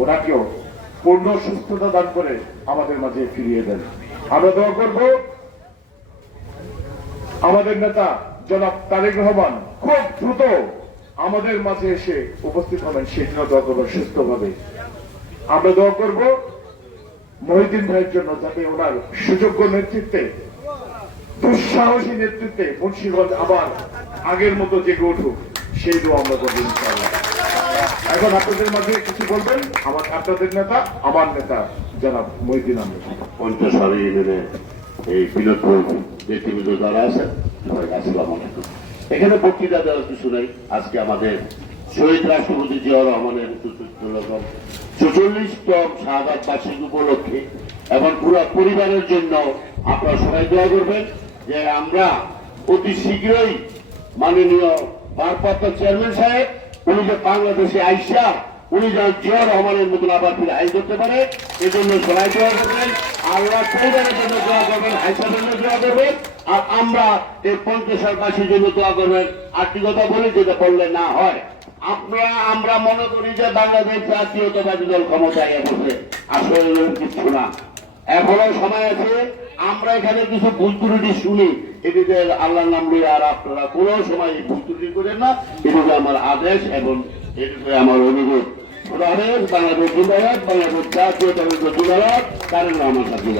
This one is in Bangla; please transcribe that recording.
ওনাকেও পূর্ণ সুস্থতা দান করে আমাদের মাঝে ফিরিয়ে দেন। আমরা দোয়া করব, আমাদের নেতা জনাব তারেক রহমান খুব দ্রুত আমাদের মাঝে এসে উপস্থিত হবেন দোয়া সুস্থভাবে। আমরা দোয়া করব মহিদিন ভাইয়ের জন্য যাতে ওনার সুযোগ্য নেতৃত্বে, দুঃসাহসী নেতৃত্বে মুন্সিগঞ্জ আবার আগের মতো জেগে উঠুক, সেই দোয়া আমরা করব এখন আপনাদের মাঝে কিছু বলবেন? আমার আপনাদের নেতা, আমার নেতা, জনাব মহিদিন আহমেদ। পঞ্চসারি ইউনিয়নে এই বিনোদপুর নেতৃবৃন্দ যারা আছেন এখানে বক্তৃতা দেওয়ার কিছু নেই। আজকে আমাদের শহীদ রাষ্ট্রপতি জিয়াউর রহমানের চুচল্লিশতম শাহাদ বার্ষিক উপলক্ষে এবং পুরো পরিবারের জন্য আপনারা সবাই দোয়া করবেন যে আমরা অতি শীঘ্রই মাননীয় ভারপ্রাপ্ত চেয়ারম্যান সাহেব উনি যে বাংলাদেশে আইসা, উনি যেন জিয়া রহমানের মতন আবার ফিরে আইন করতে পারে এই জন্য সবাই দোয়া করবেন। আল্লাহ পরিবারের জন্য দোয়া করবেন, হাইসার জন্য দোয়া করবেন। আর আমরা এই পঞ্চাশ বাসীর জন্য দোয়া করবেন। আরেকটি কথা বলি, যেটা বললে না হয়, আমরা আমরা মনে করি যে বাংলাদেশ জাতীয়তাবাদী দল ক্ষমতায় বসে আসলে কিচ্ছু না। এখনও সময় আছে, আমরা এখানে কিছু ভুল শুনি। এটিতে আল্লাহ নাম লইয়া আর আপনারা কোনো সময় ত্রুটি করেন না। এটুকু আমার আদেশ এবং এটুকু আমার অনুরোধ। বাংলাদেশ বাংলাদেশ জাতীয় জিন্দাবাদ, কারণ আমার সাথে